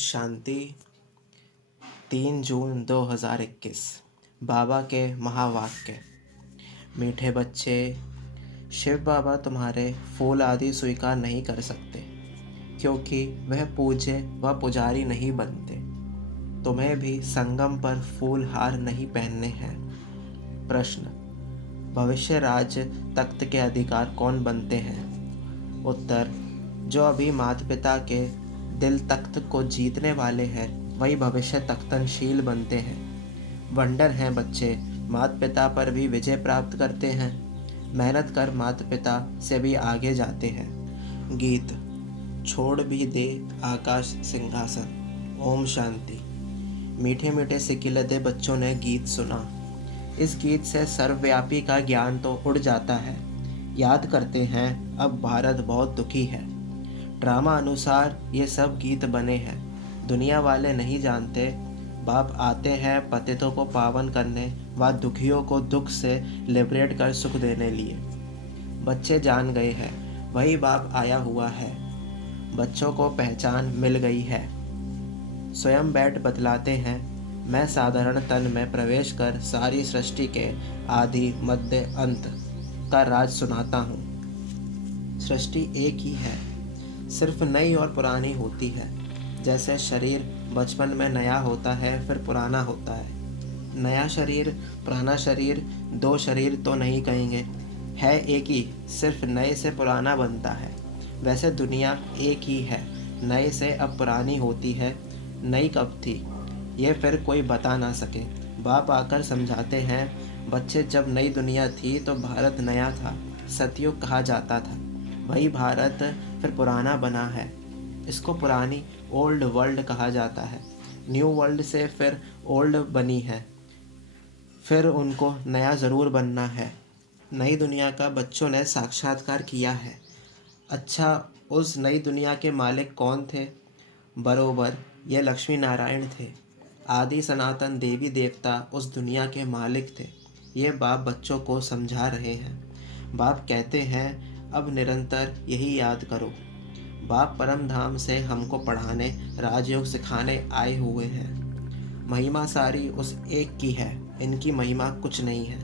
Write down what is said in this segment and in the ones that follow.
शांति। 3 जून 2021। बाबा के महावाक्य। मीठे बच्चे, शिव बाबा तुम्हारे फूल आदि स्वीकार नहीं कर सकते, क्योंकि वह पूज्य व पुजारी नहीं बनते। तुम्हें भी संगम पर फूल हार नहीं पहनने हैं। प्रश्न: भविष्य राज्य तख्त के अधिकार कौन बनते हैं? उत्तर: जो अभी माता पिता के दिल तख्त को जीतने वाले हैं, वही भविष्य तख्तनशील बनते हैं। वंडर हैं बच्चे, माता पिता पर भी विजय प्राप्त करते हैं। मेहनत कर माता पिता से भी आगे जाते हैं। गीत। छोड़ भी दे आकाश सिंहासन। ओम शांति। मीठे मीठे सिकिलते बच्चों ने गीत सुना। इस गीत से सर्वव्यापी का ज्ञान तो उड़ जाता है। याद करते हैं, अब भारत बहुत दुखी है। ड्रामा अनुसार ये सब गीत बने हैं। दुनिया वाले नहीं जानते, बाप आते हैं पतितों को पावन करने व दुखियों को दुख से लिबरेट कर सुख देने लिए। बच्चे जान गए हैं, वही बाप आया हुआ है। बच्चों को पहचान मिल गई है। स्वयं बैठ बतलाते हैं, मैं साधारण तन में प्रवेश कर सारी सृष्टि के आदि मध्य अंत का राज सुनाता हूँ। सृष्टि एक ही है, सिर्फ नई और पुरानी होती है। जैसे शरीर बचपन में नया होता है, फिर पुराना होता है। नया शरीर पुराना शरीर दो शरीर तो नहीं कहेंगे, है एक ही, सिर्फ नए से पुराना बनता है। वैसे दुनिया एक ही है, नए से अब पुरानी होती है। नई कब थी ये फिर कोई बता ना सके। बाप आकर समझाते हैं, बच्चे जब नई दुनिया थी तो भारत नया था, सतयुग कहा जाता था। वही भारत फिर पुराना बना है, इसको पुरानी ओल्ड वर्ल्ड कहा जाता है। न्यू वर्ल्ड से फिर ओल्ड बनी है, फिर उनको नया ज़रूर बनना है। नई दुनिया का बच्चों ने साक्षात्कार किया है। अच्छा, उस नई दुनिया के मालिक कौन थे? बरोबर ये लक्ष्मी नारायण थे। आदि सनातन देवी देवता उस दुनिया के मालिक थे। ये बाप बच्चों को समझा रहे हैं। बाप कहते हैं, अब निरंतर यही याद करो। बाप परम धाम से हमको पढ़ाने, राजयोग सिखाने आए हुए हैं। महिमा सारी उस एक की है, इनकी महिमा कुछ नहीं है।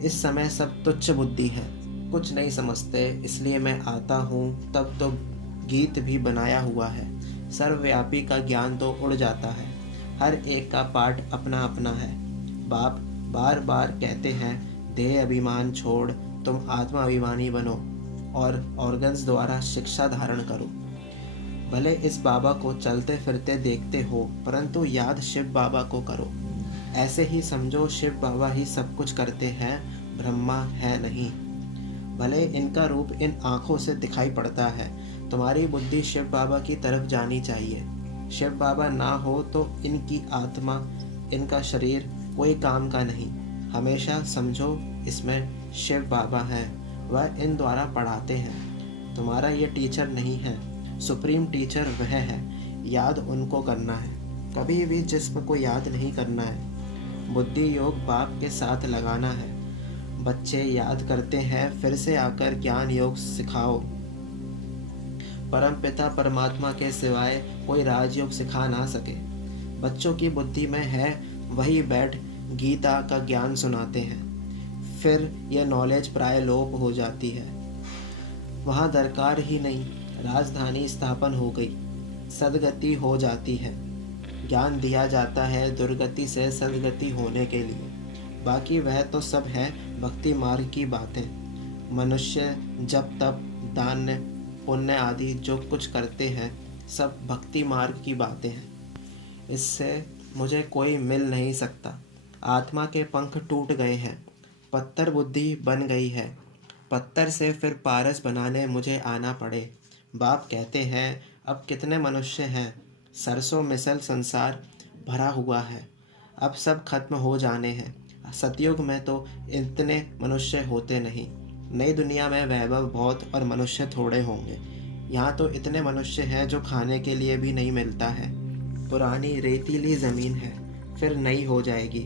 इस समय सब तुच्छ बुद्धि है, कुछ नहीं समझते, इसलिए मैं आता हूँ। तब तो गीत भी बनाया हुआ है। सर्वव्यापी का ज्ञान तो उड़ जाता है। हर एक का पाठ अपना अपना है। बाप बार बार कहते हैं, देह अभिमान छोड़ तुम आत्मा अभिमानी बनो और ऑर्गन्स द्वारा शिक्षा धारण करो। भले इस बाबा को चलते फिरते देखते हो, परंतु याद शिव बाबा को करो। ऐसे ही समझो, शिव बाबा ही सब कुछ करते हैं, ब्रह्मा है नहीं। भले इनका रूप इन आँखों से दिखाई पड़ता है, तुम्हारी बुद्धि शिव बाबा की तरफ जानी चाहिए। शिव बाबा ना हो तो इनकी आत्मा, इनका शरीर कोई काम का नहीं। हमेशा समझो, इसमें शिव बाबा हैं, वह इन द्वारा पढ़ाते हैं। तुम्हारा ये टीचर नहीं है, सुप्रीम टीचर वह है। याद उनको करना है, कभी भी जिस्म को याद नहीं करना है। बुद्धि योग बाप के साथ लगाना है। बच्चे याद करते हैं, फिर से आकर ज्ञान योग सिखाओ। परम पिता परमात्मा के सिवाय कोई राजयोग सिखा ना सके। बच्चों की बुद्धि में है, वही बैठ गीता का ज्ञान सुनाते हैं। फिर यह नॉलेज प्राय लोप हो जाती है, वहाँ दरकार ही नहीं। राजधानी स्थापन हो गई, सदगति हो जाती है। ज्ञान दिया जाता है दुर्गति से सदगति होने के लिए। बाकी वह तो सब है भक्ति मार्ग की बातें। मनुष्य जब तप दान पुण्य आदि जो कुछ करते हैं, सब भक्ति मार्ग की बातें हैं। इससे मुझे कोई मिल नहीं सकता। आत्मा के पंख टूट गए हैं, पत्थर बुद्धि बन गई है। पत्थर से फिर पारस बनाने मुझे आना पड़े। बाप कहते हैं, अब कितने मनुष्य हैं, सरसों मिसल संसार भरा हुआ है। अब सब खत्म हो जाने हैं। सतयुग में तो इतने मनुष्य होते नहीं। नई दुनिया में वैभव बहुत और मनुष्य थोड़े होंगे। यहाँ तो इतने मनुष्य हैं जो खाने के लिए भी नहीं मिलता है। पुरानी रेतीली ज़मीन है, फिर नई हो जाएगी।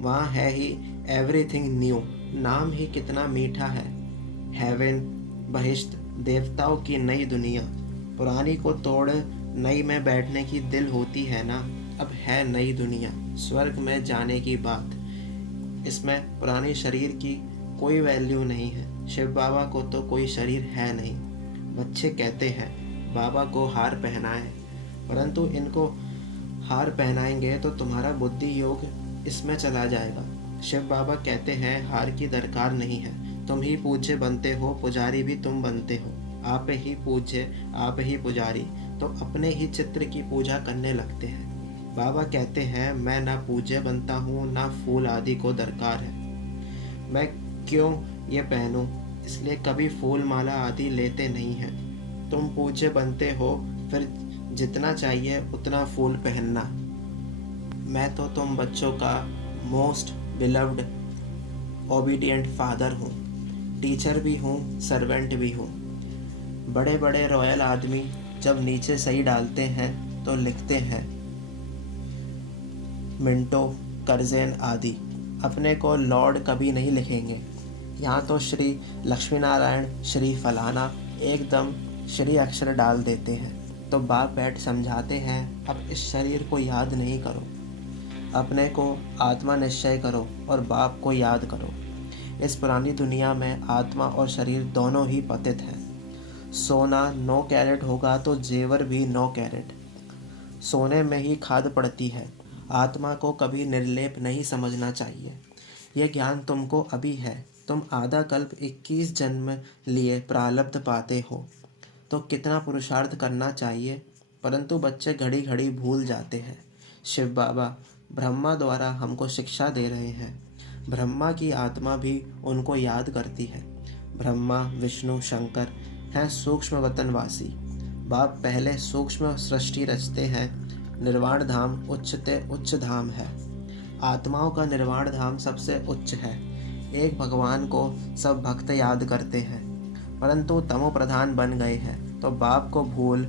वहाँ है ही एवरीथिंग न्यू। नाम ही कितना मीठा है। हेवन, बहिश्त, देवताओं की नई दुनिया। पुरानी को तोड़ नई में बैठने की दिल होती है ना। अब है नई दुनिया, स्वर्ग में जाने की बात। इसमें पुरानी शरीर की कोई वैल्यू नहीं है। शिव बाबा को तो कोई शरीर है नहीं। बच्चे कहते हैं बाबा को हार पहनाएं, परंतु इनको हार पहनाएंगे तो तुम्हारा बुद्धि योग इसमें चला जाएगा। शिव बाबा कहते हैं हार की दरकार नहीं है, तुम ही पूज्य बनते हो, पुजारी भी तुम बनते हो। आप ही पूज्य, आप ही पुजारी, तो अपने ही चित्र की पूजा करने लगते हैं। बाबा कहते हैं मैं ना पूज्य बनता हूँ, ना फूल आदि को दरकार है। मैं क्यों ये पहनूं, इसलिए कभी फूल माला आदि लेते नहीं हैं। तुम पूज्य बनते हो, फिर जितना चाहिए उतना फूल पहनना। मैं तो तुम बच्चों का मोस्ट बिलव्ड ओबीडिएंट फादर हूँ, टीचर भी हूँ, सर्वेंट भी हूँ। बड़े बड़े रॉयल आदमी जब नीचे सही डालते हैं तो लिखते हैं मिंटो, कर्जेन आदि। अपने को लॉर्ड कभी नहीं लिखेंगे। यहाँ तो श्री लक्ष्मीनारायण, श्री फलाना एकदम श्री अक्षर डाल देते हैं। तो बाप बैठ समझाते हैं अब इस शरीर को याद नहीं करो, अपने को आत्मा निश्चय करो और बाप को याद करो। इस पुरानी दुनिया में आत्मा और शरीर दोनों ही पतित हैं। सोना 9 कैरेट होगा तो जेवर भी 9 कैरेट। सोने में ही खाद पड़ती है। आत्मा को कभी निर्लेप नहीं समझना चाहिए। यह ज्ञान तुमको अभी है। तुम आधा कल्प 21 जन्म लिए प्रारब्ध पाते हो, तो कितना पुरुषार्थ करना चाहिए, परंतु बच्चे घड़ी घड़ी भूल जाते हैं। शिव बाबा ब्रह्मा द्वारा हमको शिक्षा दे रहे हैं। ब्रह्मा की आत्मा भी उनको याद करती है। ब्रह्मा, विष्णु, शंकर हैं सूक्ष्म वतनवासी। बाप पहले सूक्ष्म सृष्टि रचते हैं। निर्वाण धाम उच्चते उच्च धाम है। आत्माओं का निर्वाण धाम सबसे उच्च है। एक भगवान को सब भक्त याद करते हैं, परंतु तमो प्रधान बन गए हैं तो बाप को भूल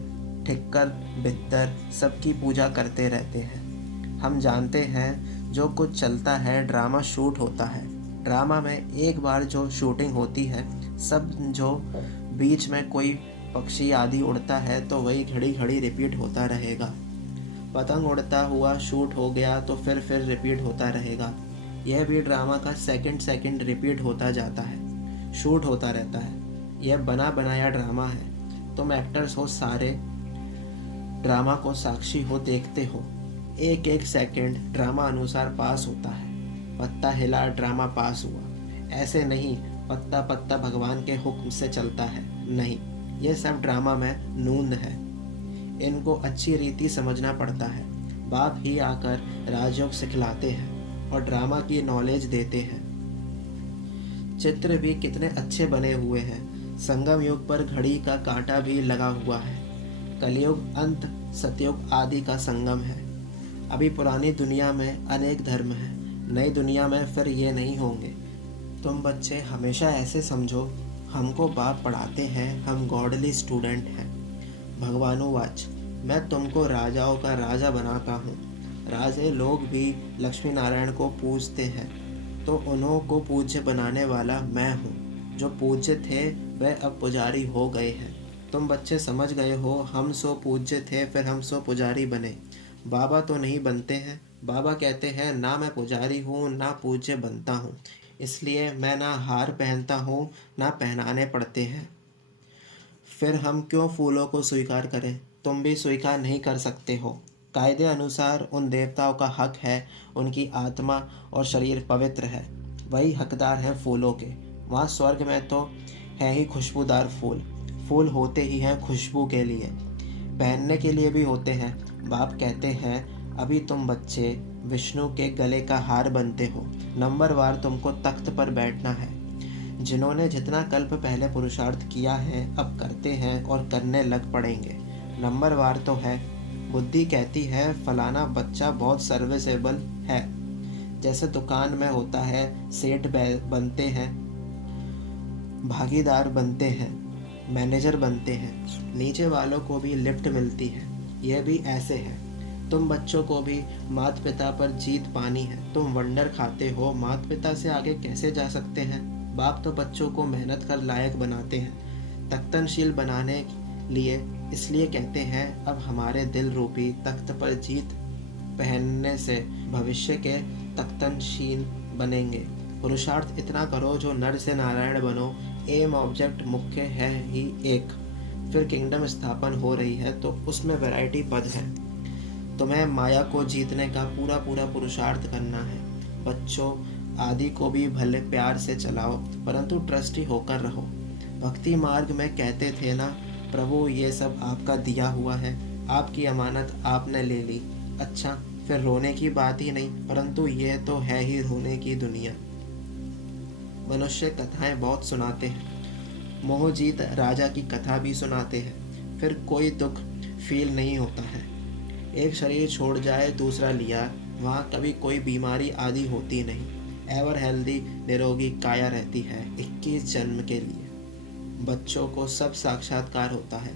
ठिक्कर बित्तर सबकी पूजा करते रहते हैं। हम जानते हैं जो कुछ चलता है ड्रामा शूट होता है। ड्रामा में एक बार जो शूटिंग होती है, सब जो बीच में कोई पक्षी आदि उड़ता है तो वही घड़ी घड़ी रिपीट होता रहेगा। पतंग उड़ता हुआ शूट हो गया तो फिर रिपीट होता रहेगा। यह भी ड्रामा का सेकंड रिपीट होता जाता है, शूट होता रहता है। यह बना बनाया ड्रामा है। तुम एक्टर्स हो, सारे ड्रामा को साक्षी हो, देखते हो। एक एक सेकंड ड्रामा अनुसार पास होता है। पत्ता हिला ड्रामा पास हुआ, ऐसे नहीं पत्ता पत्ता भगवान के हुक्म से चलता है, नहीं। यह सब ड्रामा में नून है। इनको अच्छी रीति समझना पड़ता है। बाप ही आकर राजयोग सिखलाते हैं और ड्रामा की नॉलेज देते हैं। चित्र भी कितने अच्छे बने हुए हैं। संगम युग पर घड़ी का कांटा भी लगा हुआ है। कलयुग अंत सतयुग आदि का संगम है। अभी पुरानी दुनिया में अनेक धर्म हैं, नई दुनिया में फिर ये नहीं होंगे। तुम बच्चे हमेशा ऐसे समझो, हमको बाप पढ़ाते हैं, हम गॉडली स्टूडेंट हैं। भगवानुवाच, मैं तुमको राजाओं का राजा बनाता हूँ। राजे लोग भी लक्ष्मी नारायण को पूजते हैं, तो उन्हों को पूज्य बनाने वाला मैं हूँ। जो पूज्य थे वह अब पुजारी हो गए हैं। तुम बच्चे समझ गए हो, हम सो पूज्य थे फिर हम सो पुजारी बने। बाबा तो नहीं बनते हैं। बाबा कहते हैं ना मैं पुजारी हूँ ना पूज्य बनता हूँ, इसलिए मैं ना हार पहनता हूँ ना पहनाने पड़ते हैं। फिर हम क्यों फूलों को स्वीकार करें? तुम भी स्वीकार नहीं कर सकते हो। कायदे अनुसार उन देवताओं का हक है, उनकी आत्मा और शरीर पवित्र है, वही हकदार हैं फूलों के। वहाँ स्वर्ग में तो है ही खुशबूदार फूल। फूल होते ही हैं खुशबू के लिए, पहनने के लिए भी होते हैं। बाप कहते हैं अभी तुम बच्चे विष्णु के गले का हार बनते हो। नंबरवार तुमको तख्त पर बैठना है। जिन्होंने जितना कल्प पहले पुरुषार्थ किया है अब करते हैं और करने लग पड़ेंगे। नंबरवार तो है। बुद्धि कहती है फलाना बच्चा बहुत सर्विसेबल है। जैसे दुकान में होता है, सेठ बनते हैं, भागीदार बनते हैं, मैनेजर बनते हैं, नीचे वालों को भी लिफ्ट मिलती है। यह भी ऐसे है। तुम बच्चों को भी माता पिता पर जीत पानी है। तुम वंडर खाते हो, माता पिता से आगे कैसे जा सकते हैं? बाप तो बच्चों को मेहनत कर लायक बनाते हैं। तख्तनशील बनाने लिए इसलिए कहते हैं, अब हमारे दिल रूपी तख्त पर जीत पहनने से भविष्य के तख्तनशीन बनेंगे। पुरुषार्थ इतना करो जो नर से नारायण बनो। एम ऑब्जेक्ट मुख्य है ही एक। फिर किंगडम स्थापन हो रही है तो उसमें वैरायटी पद है। तुम्हें माया को जीतने का पूरा पूरा पुरुषार्थ करना है। बच्चों आदि को भी भले प्यार से चलाओ, परंतु ट्रस्टी होकर रहो। भक्ति मार्ग में कहते थे ना, प्रभु ये सब आपका दिया हुआ है, आपकी अमानत आपने ले ली। अच्छा, फिर रोने की बात ही नहीं, परंतु ये तो है ही रोने की दुनिया। मनुष्य कथाएं बहुत सुनाते हैं, मोहजीत राजा की कथा भी सुनाते हैं, फिर कोई दुख फील नहीं होता है। एक शरीर छोड़ जाए दूसरा लिया, वहाँ कभी कोई बीमारी आदि होती नहीं। एवर हेल्दी निरोगी काया रहती है 21 जन्म के लिए। बच्चों को सब साक्षात्कार होता है।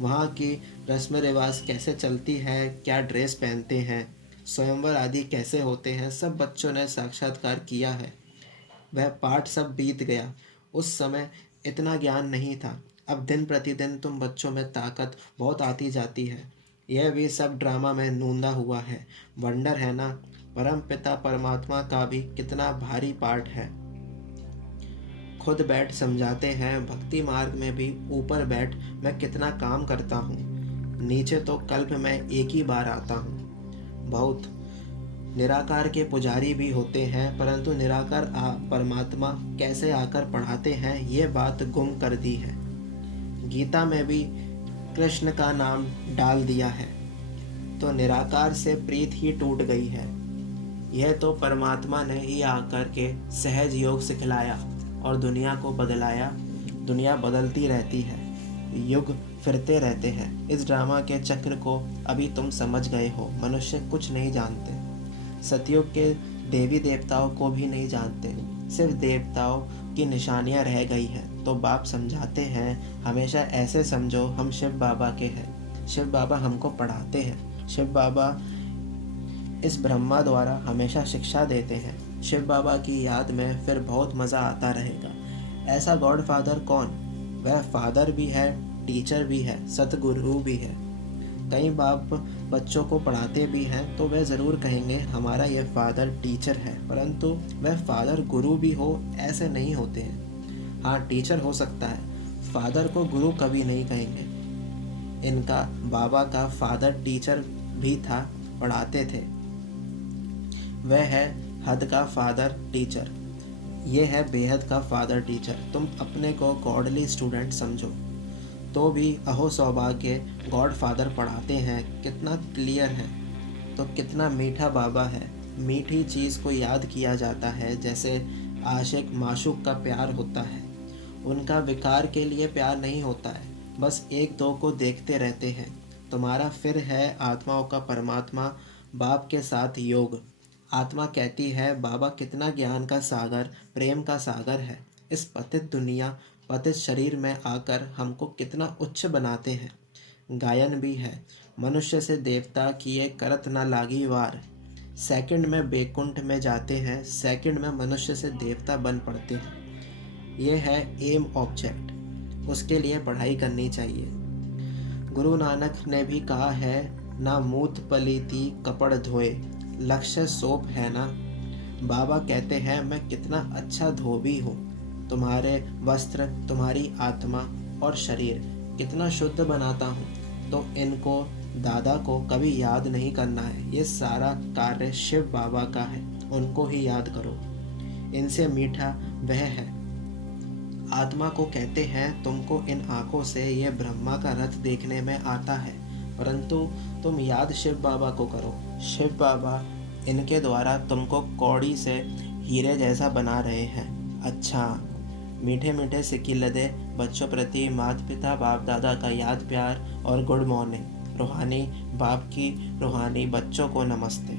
वहाँ की रस्म रिवाज कैसे चलती है, क्या ड्रेस पहनते हैं, स्वयंवर आदि कैसे होते हैं, सब बच्चों ने साक्षात्कार किया है। वह पाठ सब बीत गया। उस समय इतना ज्ञान नहीं था। अब दिन प्रतिदिन तुम बच्चों में ताकत बहुत आती जाती है। यह भी सब ड्रामा में नूंदा हुआ है। वंडर है ना, परम पिता परमात्मा का भी कितना भारी पार्ट है। खुद बैठ समझाते हैं। भक्ति मार्ग में भी ऊपर बैठ मैं कितना काम करता हूँ, नीचे तो कल्प में एक ही बार आता हूँ। बहुत निराकार के पुजारी भी होते हैं, परंतु निराकार परमात्मा कैसे आकर पढ़ाते हैं ये बात गुम कर दी है। गीता में भी कृष्ण का नाम डाल दिया है तो निराकार से प्रीत ही टूट गई है। यह तो परमात्मा ने ही आकर के सहज योग सिखलाया और दुनिया को बदलाया। दुनिया बदलती रहती है, युग फिरते रहते हैं। इस ड्रामा के चक्र को अभी तुम समझ गए हो। मनुष्य कुछ नहीं जानते, सतयुग के देवी देवताओं को भी नहीं जानते, सिर्फ देवताओं की निशानियां रह गई हैं। तो बाप समझाते हैं, हमेशा ऐसे समझो हम शिव बाबा के हैं। शिव बाबा हमको पढ़ाते हैं। शिव बाबा इस ब्रह्मा द्वारा हमेशा शिक्षा देते हैं। शिव बाबा की याद में फिर बहुत मज़ा आता रहेगा। ऐसा गॉड फादर कौन? वह फादर भी है, टीचर भी है, सतगुरु भी है। कई बाप बच्चों को पढ़ाते भी हैं तो वह ज़रूर कहेंगे हमारा यह फादर टीचर है, परंतु वह फादर गुरु भी हो ऐसे नहीं होते हैं। हाँ, टीचर हो सकता है, फादर को गुरु कभी नहीं कहेंगे। इनका बाबा का फादर टीचर भी था, पढ़ाते थे। वह है हद का फादर टीचर, ये है बेहद का फादर टीचर। तुम अपने को गॉडली स्टूडेंट समझो तो भी अहो सौभाग्य, गॉड फादर पढ़ाते हैं। कितना क्लियर है, तो कितना मीठा बाबा है। मीठी चीज़ को याद किया जाता है, जैसे आशिक माशूक का प्यार होता है। उनका विकार के लिए प्यार नहीं होता है, बस एक दो को देखते रहते हैं। तुम्हारा फिर है आत्माओं का परमात्मा बाप के साथ योग। आत्मा कहती है बाबा कितना ज्ञान का सागर, प्रेम का सागर है। इस पतित दुनिया पतित शरीर में आकर हमको कितना उच्च बनाते हैं। गायन भी है, मनुष्य से देवता किए करत न लागी वार। सेकंड में बैकुंठ में जाते हैं, सेकंड में मनुष्य से देवता बन पड़ते हैं। ये है एम ऑब्जेक्ट, उसके लिए पढ़ाई करनी चाहिए। गुरु नानक ने भी कहा है, ना मूत पलीती कपड़ धोए, लक्ष्य सोप है ना। बाबा कहते हैं मैं कितना अच्छा धोबी हूँ। तुम्हारे वस्त्र, तुम्हारी आत्मा और शरीर कितना शुद्ध बनाता हूँ। तो इनको दादा को कभी याद नहीं करना है। ये सारा कार्य शिव बाबा का है, उनको ही याद करो। इनसे मीठा वह है। आत्मा को कहते हैं तुमको इन आँखों से ये ब्रह्मा का रथ देखने में आता है, परंतु तुम याद शिव बाबा को करो। शिव बाबा इनके द्वारा तुमको कौड़ी से हीरे जैसा बना रहे हैं। अच्छा, मीठे मीठे सिकिलदे बच्चों प्रति माता पिता बाप दादा का याद प्यार और गुड मॉर्निंग। रूहानी बाप की रूहानी बच्चों को नमस्ते।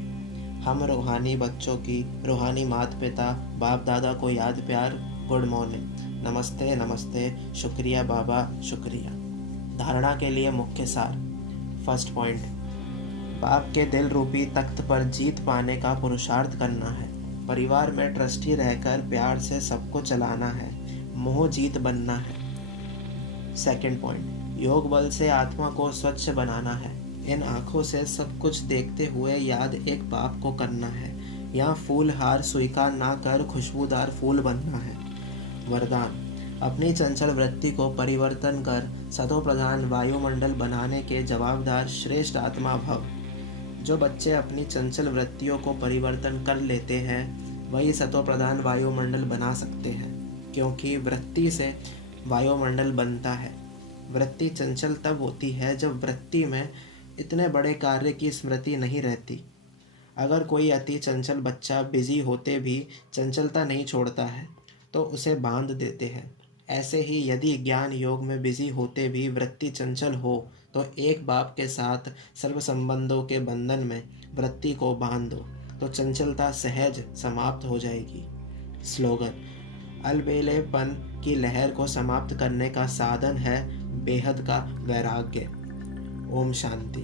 हम रूहानी बच्चों की रूहानी माता पिता बाप दादा को याद प्यार, गुड मॉर्निंग, नमस्ते नमस्ते, शुक्रिया बाबा शुक्रिया। धारणा के लिए मुख्य सार। फर्स्ट पॉइंट, बाप के दिल रूपी तख्त पर जीत पाने का पुरुषार्थ करना है। परिवार में ट्रस्टी रहकर प्यार से सबको चलाना है। मोह जीत बनना है। सेकंड पॉइंट, योग बल से आत्मा को स्वच्छ बनाना है। इन आँखों से सब कुछ देखते हुए याद एक बाप को करना है। यहाँ फूल हार स्वीकार ना कर खुशबूदार फूल बनना है। वरदान: अपनी चंचल वृत्ति को परिवर्तन कर सतो प्रधान वायुमंडल बनाने के जवाबदार श्रेष्ठ आत्मा भव। जो बच्चे अपनी चंचल वृत्तियों को परिवर्तन कर लेते हैं वही सतो प्रधान वायुमंडल बना सकते हैं, क्योंकि वृत्ति से वायुमंडल बनता है। वृत्ति चंचल तब होती है जब वृत्ति में इतने बड़े कार्य की स्मृति नहीं रहती। अगर कोई अति चंचल बच्चा बिजी होते भी चंचलता नहीं छोड़ता है तो उसे बांध देते हैं। ऐसे ही यदि ज्ञान योग में बिजी होते भी वृत्ति चंचल हो तो एक बाप के साथ सर्व संबंधों के बंधन में वृत्ति को बांध दो तो चंचलता सहज समाप्त हो जाएगी। स्लोगन: अलबेलेपन की लहर को समाप्त करने का साधन है बेहद का वैराग्य। ओम शांति।